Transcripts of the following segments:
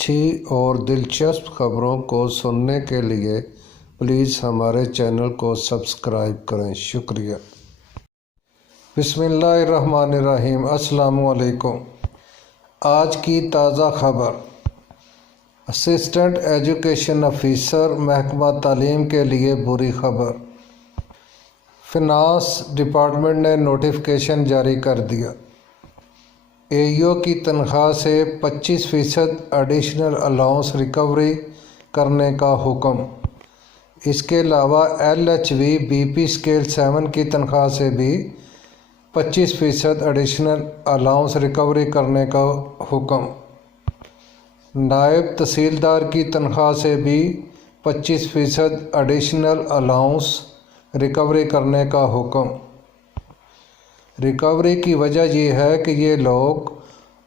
अच्छी और दिलचस्प खबरों को सुनने के लिए प्लीज़ हमारे चैनल को सब्सक्राइब करें। शुक्रिया। बिस्मिल्लाहिर्रहमानिर्रहीम। अस्सलामुअलैकुम। आज की ताज़ा खबर, असिस्टेंट एजुकेशन ऑफिसर महकमा तालीम के लिए बुरी खबर। फिनांस डिपार्टमेंट ने नोटिफिकेशन जारी कर दिया। एईओ की तनख्वाह से 25% एडिशनल अलाउंस रिकवरी करने का हुक्म। इसके अलावा LHV BP स्केल 7 की तनख्वाह से भी 25% एडिशनल अलाउंस रिकवरी करने का हुक्म। नायब तहसीलदार की तनख्वाह से भी 25% एडिशनल अलाउंस रिकवरी करने का हुक्म। रिकवरी की वजह यह है कि ये लोग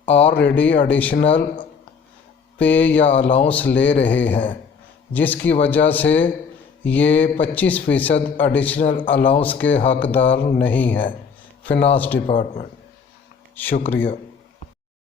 ऑलरेडी एडिशनल पे या अलाउंस ले रहे हैं, जिसकी वजह से ये 25% एडिशनल अलाउंस के हकदार नहीं हैं। Finance department. शुक्रिया।